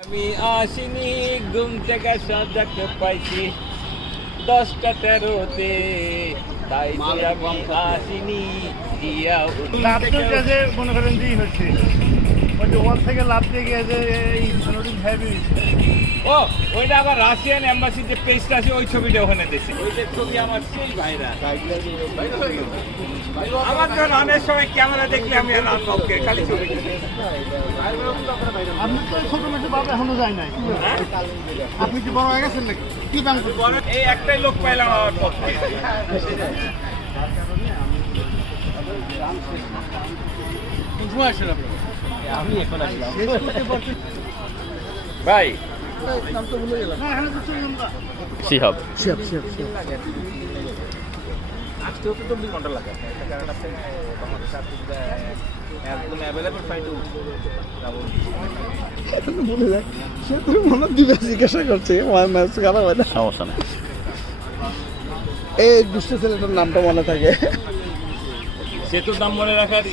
আমি আসিনি ঘুম থেকে সাজাকে পাইছি 10টা 13-তে, তাই তো আমি আসিনি দিয়া লাভ তো যে মনে করেন যেই হচ্ছে ওই যে ওয়াল থেকে লাভ দিয়ে গিয়ে যে এই নতুন হেভি ও ওইটা আবার রাশিয়ান এম্বাসির যে পেজটা আছে ওই ছবিটা ওখানে দেখছি। ওই যে ছবি আমার সেই ভাইরা আমার যখন অনেক সময় ক্যামেরা দেখলে আমি আর আনবকে খালি ছবি আপনি তো ছোট মেটে বাবা এখনো যায় নাই আপনি কি বড় হয়ে গেছেন নাকি কি ব্যাংক এই একটাই লোক পাইলাম আমার পক্ষে। কোন সময় আসেন আপনি আমি এখন আসলাম ভাই নাম তো ভুলে গেলাম হ্যাঁ তো চললাম না শিহাব শিয়াব আসতে হতে 24 ঘন্টা লাগে একটা কারণ আছে তোমাদের সাথে একদম অ্যাভেলেবল ফাইট মনে যায় সে তো মনে দিবে জিজ্ঞাসা করছে আমার ম্যাচ খারাপ হয় না সমস্যা নেই। এই দুষ্ট ছেলেটার নামটা মনে থাকে সেতুর নাম মনে রাখার